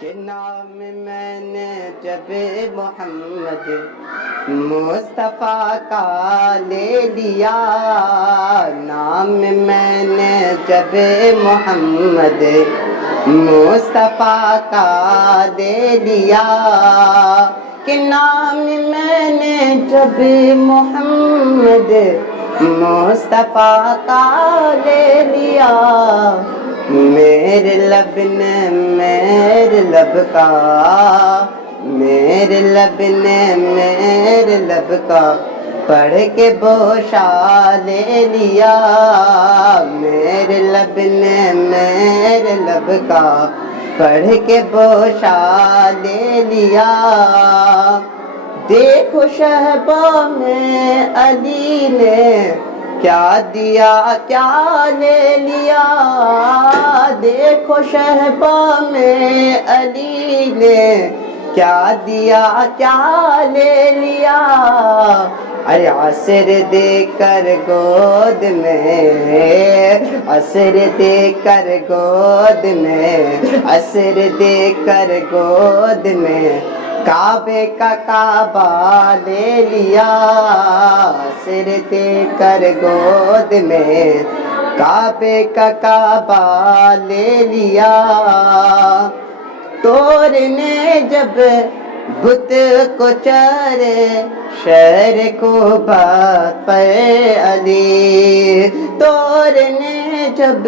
کہ نام میں نے جب محمد مصطفیٰ کا لے لیا، نام میں نے جب محمد مصطفیٰ کا لے لیا، کہ نام میں نے جب محمد مصطفیٰ کا لے لیا، میرے لب نے میرے لب کا، میرے لب نے میرے لب کا پڑھ کے بوشا لے لیا، میرے لب نے میرے لب کا پڑھ کے بوشا لے لیا، دیکھو شہبہ میں علی نے کیا دیا کیا لے لیا، دیکھو شہبہ میں علی نے کیا دیا کیا لے لیا، ارے عصر دے کر گود میں، عصر دے کر گود میں، عصر دے کر گود میں کعبے کا کعبہ لے لیا، عصر دے کر گود میں کعبے کا کعبہ لے لیا، توڑنے جب بت کو چارے شہر کو بات پر علی، توڑنے جب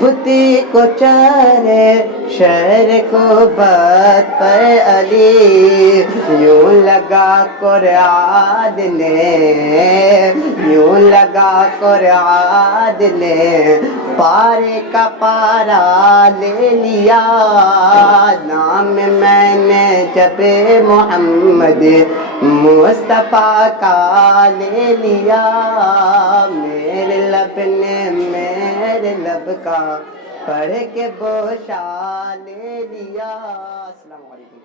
بتی کو چارے شہر کو بات پر علی، یوں لگا قرآن نے، یوں لگا قرآن نے پارے کا پارا لے لیا، نام میں نے جب محمد مصطفیٰ کا لے لیا، میرے لب نے میرے لب کا پڑھ کے بوشا لے لیا۔ السلام علیکم۔